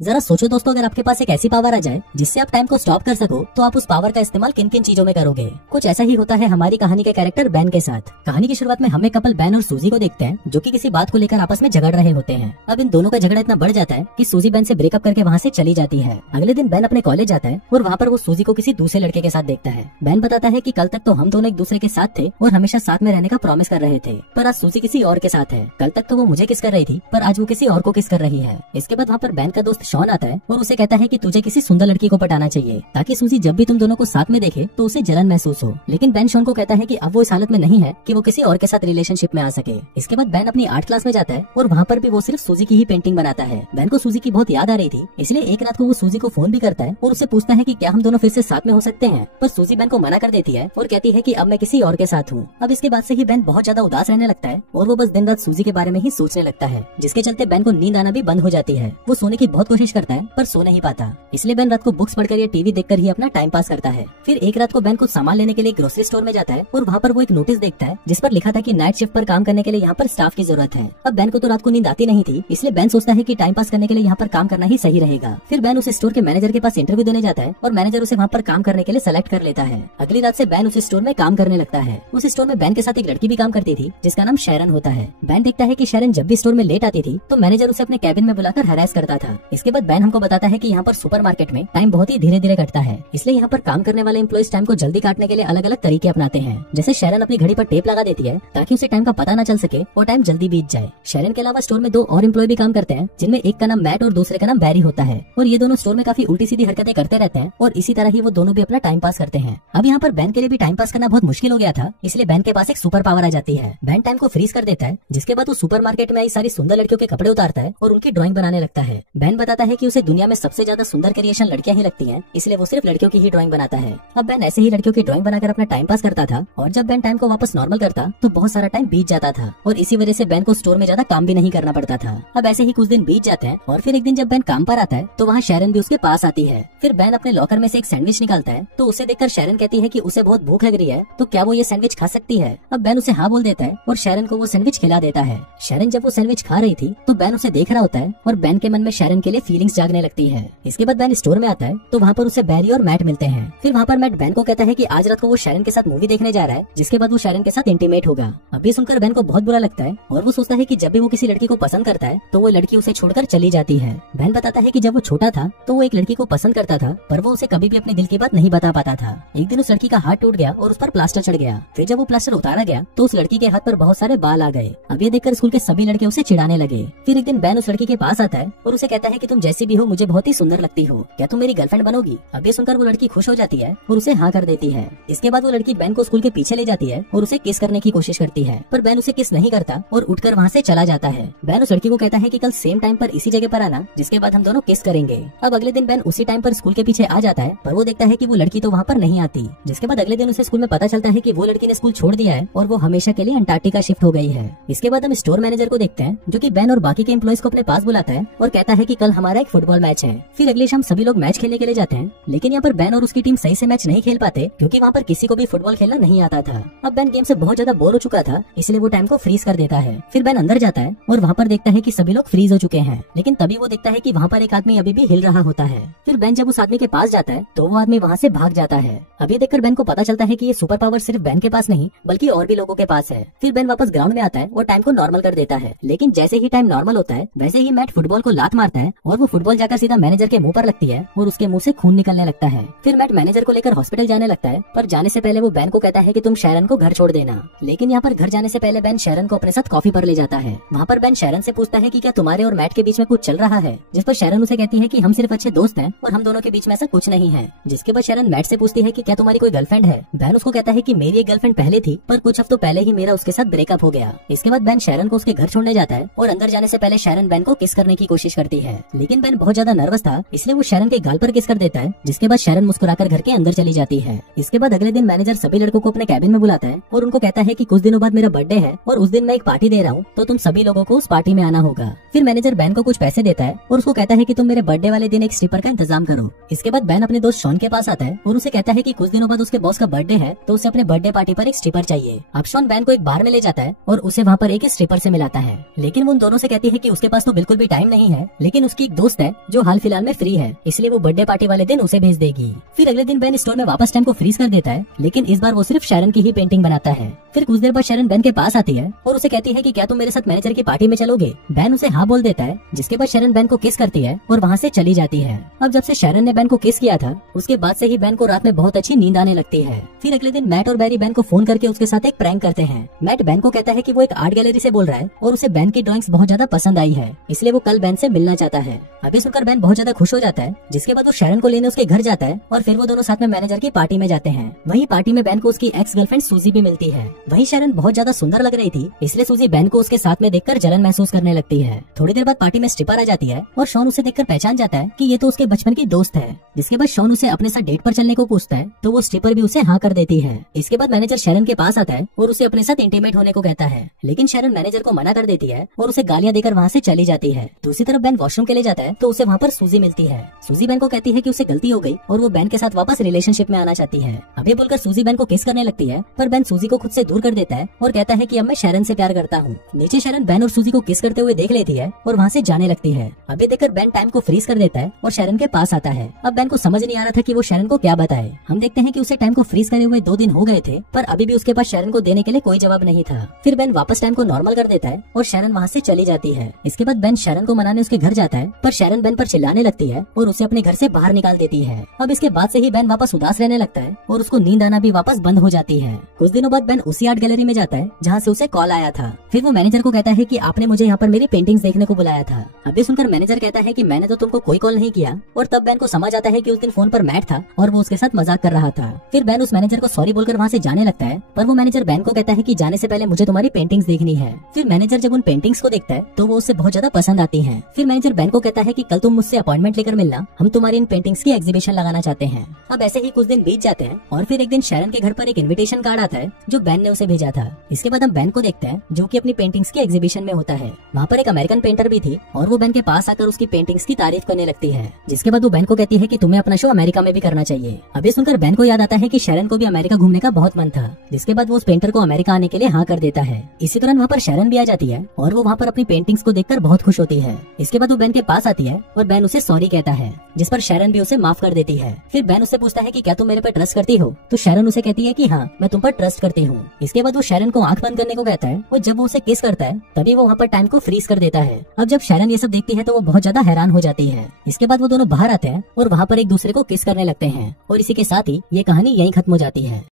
जरा सोचो दोस्तों, अगर आपके पास एक ऐसी पावर आ जाए जिससे आप टाइम को स्टॉप कर सको, तो आप उस पावर का इस्तेमाल किन किन चीजों में करोगे। कुछ ऐसा ही होता है हमारी कहानी के कैरेक्टर बैन के साथ। कहानी की शुरुआत में हमें कपल बैन और सूजी को देखते हैं, जो कि किसी बात को लेकर आपस में झगड़ रहे होते हैं। अब इन दोनों का झगड़ा इतना बढ़ जाता है कि सूजी बैन से ब्रेकअप करके वहाँ से चली जाती है। अगले दिन बैन अपने कॉलेज जाता है और वहाँ पर वो सूजी को किसी दूसरे लड़के के साथ देखता है। बैन बताता है कि कल तक तो हम दोनों एक दूसरे के साथ थे और हमेशा साथ में रहने का प्रॉमिस कर रहे थे, पर आज सूजी किसी और के साथ है। कल तक तो वो मुझे किस कर रही थी, पर आज वो किसी और को किस कर रही है। इसके बाद वहाँ पर बैन का दोस्त शॉन आता है और उसे कहता है कि तुझे किसी सुंदर लड़की को पटाना चाहिए, ताकि सूजी जब भी तुम दोनों को साथ में देखे तो उसे जलन महसूस हो। लेकिन बैन शॉन को कहता है कि अब वो इस हालत में नहीं है कि वो किसी और के साथ रिलेशनशिप में आ सके। इसके बाद बैन अपनी आर्ट क्लास में जाता है और वहाँ पर भी वो सिर्फ सूजी की ही पेंटिंग बनाता है। बैन को सूजी की बहुत याद आ रही थी, इसलिए एक रात को वो सूजी को फोन भी करता है और उसे पूछता है कि क्या हम दोनों फिर से साथ में हो सकते हैं, पर सूजी बैन को मना कर देती है और कहती है कि अब मैं किसी और के साथ हूँ। अब इसके बाद से ही बैन बहुत ज्यादा उदास रहने लगता है और वो बस दिन रात सूजी के बारे में ही सोचने लगता है, जिसके चलते बैन को नींद आना भी बंद हो जाती है। वो सोने की बहुत कोशिश करता है पर सो नहीं पाता, इसलिए बैन रात को बुक्स पढ़कर या टीवी देखकर ही अपना टाइम पास करता है। फिर एक रात को बैन कुछ सामान लेने के लिए ग्रोसरी स्टोर में जाता है और वहाँ पर वो एक नोटिस देखता है जिस पर लिखा था कि नाइट शिफ्ट पर काम करने के लिए यहाँ पर स्टाफ की जरूरत है। अब बैन को तो रात को नींद आती नहीं थी, इसलिए बैन सोचता है कि टाइम पास करने के लिए यहाँ पर काम करना ही सही रहेगा। फिर बैन उस स्टोर के मैनेजर के पास इंटरव्यू देने जाता है और मैनेजर उसे वहाँ पर काम करने के लिए सेलेक्ट कर लेता है। अगली रात से बैन उस स्टोर में काम करने लगता है। उस स्टोर में बैन के साथ एक लड़की भी काम करती थी जिसका नाम शैरन होता है। बैन देखता है कि शैरन जब भी स्टोर में लेट आती थी तो मैनेजर उसे अपने कैबिन में बुलाकर हरास करता था। इसके बाद बैन हमको बताता है कि यहाँ पर सुपरमार्केट में टाइम बहुत ही धीरे धीरे कटता है, इसलिए यहाँ पर काम करने वाले एम्प्लॉइज टाइम को जल्दी काटने के लिए अलग अलग तरीके अपनाते हैं। जैसे शैरन अपनी घड़ी पर टेप लगा देती है ताकि उसे टाइम का पता न चल सके और टाइम जल्दी बीत जाए। शैरन के अलावा स्टोर में दो और एम्प्लॉय भी काम करते हैं, जिनमें एक का नाम मैट और दूसरे का नाम बैरी होता है, और ये दोनों स्टोर में काफी उल्टी सीधी हरकतें करते रहते हैं और इसी तरह ही वो दोनों भी अपना टाइम पास करते हैं। अब यहाँ पर बैन के लिए भी टाइम पास करना बहुत मुश्किल हो गया था, इसलिए बैन के पास एक सुपर पावर आ जाती है। बैन टाइम को फ्रीज कर देता है, जिसके बाद वो सुपरमार्केट में आई सारी सुंदर लड़कियों के कपड़े उतारता है और उनकी ड्राइंग बनाने लगता है। बैन बताता है कि उसे दुनिया में सबसे ज्यादा सुंदर क्रिएशन लड़कियां ही लगती हैं, इसलिए वो सिर्फ लड़कियों की ही ड्राइंग बनाता है। अब बैन ऐसे ही लड़कियों की ड्राइंग बनाकर अपना टाइम पास करता था और जब बैन टाइम को वापस नॉर्मल करता तो बहुत सारा टाइम बीत जाता था और इसी वजह से बैन को स्टोर में ज्यादा काम भी नहीं करना पड़ता था। अब ऐसे ही कुछ दिन बीत जाते हैं और फिर एक दिन जब बैन काम पर आता है तो वहाँ शैरन भी उसके पास आती है। फिर बैन अपने लॉकर में से एक सैंडविच निकालता है तो उसे देखकर शैरन कहती है कि उसे बहुत भूख लग रही है, तो क्या वो ये सैंडविच खा सकती है। अब बैन उसे हाँ बोल देता है और शैरन को वो सैंडविच खिला देता है। शैरन जब वो सैंडविच खा रही थी तो बैन उसे देख रहा होता है और बैन के मन में शैरन के लिए फीलिंग्स जागने लगती है। इसके बाद बैन स्टोर में आता है तो वहाँ पर उसे बैरी और मैट मिलते हैं। फिर वहाँ पर मैट बैन को कहता है कि आज रात को वो शैरन के साथ मूवी देखने जा रहा है, जिसके बाद वो शैरन के साथ इंटीमेट होगा। अभी सुनकर बैन को बहुत बुरा लगता है और वो सोचता है कि जब भी वो किसी लड़की को पसंद करता है तो वो लड़की उसे छोड़कर चली जाती है। बैन बताता है कि जब वो छोटा था तो वो एक लड़की को पसंद करता था, पर वो उसे कभी भी अपने दिल की बात नहीं बता पाता था। एक दिन उस लड़की का हाथ टूट गया और उस पर प्लास्टर चढ़ गया। फिर जब वो प्लास्टर उतारा गया तो उस लड़की के हाथ पर बहुत सारे बाल आ गए। अब ये देखकर स्कूल के सभी लड़के उसे चिढ़ाने लगे। फिर एक दिन बैन उस लड़की के पास आता है और उसे कहता है कि तुम जैसी भी हो मुझे बहुत ही सुंदर लगती हो, क्या तुम मेरी गर्लफ्रेंड बनोगी। अब ये सुनकर वो लड़की खुश हो जाती है और उसे हाँ कर देती है। इसके बाद वो लड़की बैन को स्कूल के पीछे ले जाती है और उसे किस करने की कोशिश करती है, पर बैन उसे किस नहीं करता और उठकर वहाँ से चला जाता है। बैन उस लड़की को कहता है कि कल सेम टाइम पर इसी जगह पर आना, जिसके बाद हम दोनों किस करेंगे। अब अगले दिन बैन उसी टाइम पर स्कूल के पीछे आ जाता है, पर वो देखता है कि वो लड़की तो वहाँ पर नहीं आती। जिसके बाद अगले दिन उसे स्कूल में पता चलता है कि वो लड़की ने स्कूल छोड़ दिया है और वो हमेशा के लिए अंटार्कटिका शिफ्ट हो गई है। इसके बाद हम स्टोर मैनेजर को देखते हैं, जो कि बैन और बाकी के एम्प्लॉइज को अपने पास बुलाता है और कहता है कि कल हमारा एक फुटबॉल मैच है। फिर अगले शाम सभी लोग मैच खेलने के लिए जाते हैं, लेकिन यहाँ पर बैन और उसकी टीम सही से मैच नहीं खेल पाते क्योंकि वहाँ पर किसी को भी फुटबॉल खेलना नहीं आता था। अब बैन गेम से बहुत ज्यादा बोर हो चुका था, इसलिए वो टाइम को फ्रीज कर देता है। फिर बैन अंदर जाता है और वहाँ पर देखता है कि सभी लोग फ्रीज हो चुके हैं, लेकिन तभी वो देखता है कि वहाँ पर एक आदमी अभी भी हिल रहा होता है। फिर बैन जब उस आदमी के पास जाता है तो वो आदमी वहाँ से भाग जाता है। अब ये देखकर बैन को पता चलता है कि ये सुपर पावर सिर्फ बैन के पास नहीं बल्कि और भी लोगों के पास है। फिर बैन वापस ग्राउंड में आता है और टाइम को नॉर्मल कर देता है, लेकिन जैसे ही टाइम नॉर्मल होता है वैसे ही मैट फुटबॉल को लात मारता है और वो फुटबॉल जाकर सीधा मैनेजर के मुंह पर लगती है और उसके मुंह से खून निकलने लगता है। फिर मैट मैनेजर को लेकर हॉस्पिटल जाने लगता है, पर जाने से पहले वो बैन को कहता है कि तुम शैरन को घर छोड़ देना। लेकिन यहाँ पर घर जाने से पहले बैन शैरन को अपने साथ कॉफी पर ले जाता है। वहाँ पर बैन शैरन से पूछता है कि क्या तुम्हारे और मैट के बीच में कुछ चल रहा है, जिस पर शैरन उसे कहती है कि हम सिर्फ अच्छे दोस्त हैं और हम दोनों के बीच में ऐसा कुछ नहीं है। जिसके बाद शैरन मैट से पूछती है कि क्या तुम्हारी कोई गर्लफ्रेंड है। बैन उसको कहता है कि मेरी एक गर्लफ्रेंड पहले थी, पर कुछ हफ्तों पहले ही मेरा उसके साथ ब्रेकअप हो गया। इसके बाद बैन शैरन को उसके घर छोड़ने जाता है और अंदर जाने से पहले शैरन बैन को किस करने की कोशिश करती है, लेकिन बैन बहुत ज्यादा नर्वस था, इसलिए वो शैरन के गाल पर किस कर देता है, जिसके बाद शैरन मुस्कुराकर घर के अंदर चली जाती है। इसके बाद अगले दिन मैनेजर सभी लड़कों को अपने कैबिन में बुलाता है और उनको कहता है कि कुछ दिनों बाद मेरा बर्थडे है और उस दिन मैं एक पार्टी दे रहा हूँ, तो तुम सभी लोगों को उस पार्टी में आना होगा। फिर मैनेजर बैन को कुछ पैसे देता है और उसको कहता है कि तुम मेरे बर्थडे वाले दिन एक स्ट्रिपर का इंतजाम करो। इसके बाद बैन अपने दोस्त शॉन के पास आता है और उसे कहता है कि कुछ दिनों बाद उसके बॉस का बर्थडे है, तो उसे अपने बर्थडे पार्टी पर एक स्ट्रिपर चाहिए। अब शॉन बैन को एक बार में ले जाता है और उसे वहाँ पर एक स्ट्रिपर से मिलाता है, लेकिन वो उन दोनों से कहती है कि उसके पास तो बिल्कुल भी टाइम नहीं है, लेकिन उसकी एक दोस्त है जो हाल फिलहाल में फ्री है, इसलिए वो बर्थडे पार्टी वाले दिन उसे भेज देगी। फिर अगले दिन बेन स्टोर में वापस टाइम को फ्रीज कर देता है, लेकिन इस बार वो सिर्फ शैरन की ही पेंटिंग बनाता है। फिर कुछ देर बाद शैरन बेन के पास आती है और उसे कहती है कि क्या तुम मेरे साथ मैनेजर की पार्टी में चलोगे। बेन उसे हाँ बोल देता है, जिसके बाद शैरन बेन को किस करती है और वहाँ से चली जाती है। अब जब से शैरन ने बेन को किस किया था, उसके बाद से ही बेन को रात में बहुत अच्छी नींद आने लगती है। फिर अगले दिन मैट और बैरी बेन को फोन करके उसके साथ एक प्रैंक करते हैं। मैट बेन को कहता है कि वो एक आर्ट गैलरी से बोल रहा है और उसे बेन की ड्राइंग्स बहुत ज्यादा पसंद आई है, इसलिए वो कल बेन से मिलना चाहता है। अभी सुनकर बेन बहुत ज्यादा खुश हो जाता है, जिसके बाद वो शैरन को लेने उसके घर जाता है और फिर वो दोनों साथ में मैनेजर की पार्टी में जाते हैं। वहीं पार्टी में बेन को उसकी एक्स गर्लफ्रेंड सूजी भी मिलती है। वहीं शैरन बहुत ज्यादा सुंदर लग रही थी, इसलिए सूजी बेन को उसके साथ में देखकर जलन महसूस करने लगती है। थोड़ी देर बाद पार्टी में स्ट्रिपर आ जाती है और शॉन उसे देखकर पहचान जाता है कि ये तो उसके बचपन की दोस्त है। जिसके बाद शॉन उसे अपने साथ डेट पर चलने को पूछता है, तो वो स्ट्रिपर भी उसे हाँ कर देती है। इसके बाद मैनेजर शैरन के पास आता है और उसे अपने साथ इंटीमेट होने को कहता है, लेकिन शैरन मैनेजर को मना कर देती है और उसे गालियां देकर वहाँ से चली जाती है। दूसरी तरफ बेन वॉशरूम के लिए जाता है, तो उसे वहाँ पर सूजी मिलती है। सूजी बेन को कहती है कि उसे गलती हो गई और वो बेन के साथ वापस रिलेशनशिप में आना चाहती है। अभी बोलकर सूजी बेन को किस करने लगती है, पर बेन सूजी को खुद से दूर कर देता है और कहता है कि अब मैं शैरन से प्यार करता हूँ। नीचे शैरन बेन और सूजी को किस करते हुए देख लेती है और वहाँ से जाने लगती है। अभी देखकर बेन टाइम को फ्रीज कर देता है और शैरन के पास आता है। अब बेन को समझ नहीं आ रहा था कि वो शैरन को क्या बताए। हम देखते हैं कि उसे टाइम को फ्रीज करे हुए 2 दिन हो गए थे, पर अभी भी उसके पास शैरन को देने के लिए कोई जवाब नहीं था। फिर बेन वापस टाइम को नॉर्मल कर देता है और शैरन वहाँ से चली जाती है। इसके बाद बेन शैरन को मनाने उसके घर जाता है, पर शैरन बेन पर चिल्लाने लगती है और उसे अपने घर से बाहर निकाल देती है। अब इसके बाद से ही बेन वापस उदास रहने लगता है और उसको नींद आना भी वापस बंद हो जाती है। कुछ दिनों बाद बेन उसी आर्ट गैलरी में जाता है जहाँ से उसे कॉल आया था। फिर वो मैनेजर को कहता है कि आपने मुझे यहाँ पर मेरी पेंटिंग्स देखने को बुलाया था। अभी सुनकर मैनेजर कहता है कि मैंने तो तुमको कोई कॉल नहीं किया, और तब बेन को समझ आता है कि उस दिन फोन पर मैट था और वो उसके साथ मजाक कर रहा था। फिर बेन उस मैनेजर को सॉरी बोलकर वहाँ से जाने लगता है, पर वो मैनेजर बेन को कहता है कि जाने से पहले मुझे तुम्हारी पेंटिंग्स देखनी है। फिर मैनेजर जब उन पेंटिंग्स को देखता है तो वो उससे बहुत ज्यादा पसंद आती है। फिर मैनेजर बेन को कहता है कि कल तुम मुझसे अपॉइंटमेंट लेकर मिलना, हम तुम्हारी इन पेंटिंग्स की एग्जीबिशन लगाना चाहते हैं। अब ऐसे ही कुछ दिन बीत जाते हैं और फिर एक दिन शैरन के घर पर एक इन्विटेशन कार्ड आता है जो बेन ने उसे भेजा था। इसके बाद हम बेन को देखते हैं जो कि अपनी पेंटिंग्स की एग्जीबिशन में होता है। वहाँ पर एक अमेरिकन पेंटर भी थी और वो बेन के पास आकर उसकी पेंटिंग्स की तारीफ करने लगती है। जिसके बाद वो बेन को कहती है कि तुम्हें अपना शो अमेरिका में भी करना चाहिए। अभी सुनकर बेन को याद आता है कि शैरन को भी अमेरिका घूमने का बहुत मन था। जिसके बाद वो उस पेंटर को अमेरिका आने के लिए हाँ कर देता है। इसी दौरान वहाँ पर शैरन भी आ जाती है और वो वहाँ पर अपनी पेंटिंग्स को देखकर बहुत खुश होती है। इसके बाद वो बेन के पास आती है और बेन उसे सॉरी कहता है, जिस पर शैरन भी उसे माफ कर देती है। फिर बेन उससे पूछता है कि क्या तुम मेरे पर ट्रस्ट करती हो, तो शैरन उसे कहती है कि हाँ, मैं तुम पर ट्रस्ट करती हूँ। इसके बाद वो शैरन को आंख बंद करने को कहता है और जब वो उसे किस करता है तभी वो वहाँ पर टाइम को फ्रीज कर देता है। अब जब शैरन ये सब देखती है तो वो बहुत ज्यादा हैरान हो जाती है। इसके बाद वो दोनों बाहर आते हैं और वहाँ पर एक दूसरे को किस करने लगते हैं और इसी के साथ ही ये कहानी यहीं खत्म हो जाती है।